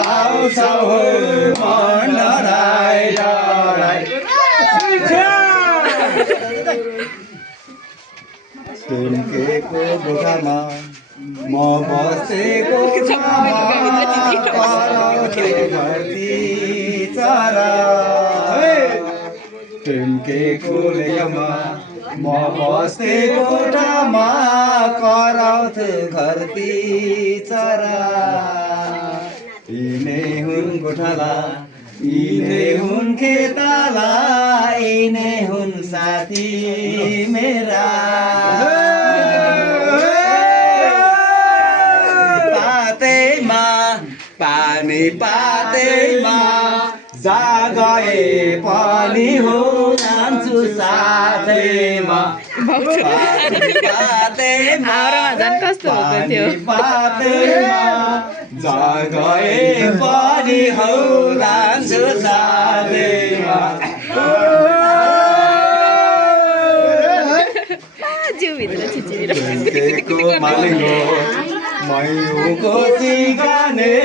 लाउँछौ मन डराइ डराइ टिम्केको गोठामा म बसेको कराउँथे धरती चरा टिम्केको लेखमा म बस्थे गोठामा कराउँथे धरती चरा यिनै हुन् गोठाला यिनै हुन् खेताला यिनै हुन् साथी मेरा पातैमा पानी पातैमा जागए पनि हो जान्छु साथैमा पातैमा पानी पातैमा जागए पनि हो जान्छु साथैमा टिम्केको मालिक हो मयूको सिगाने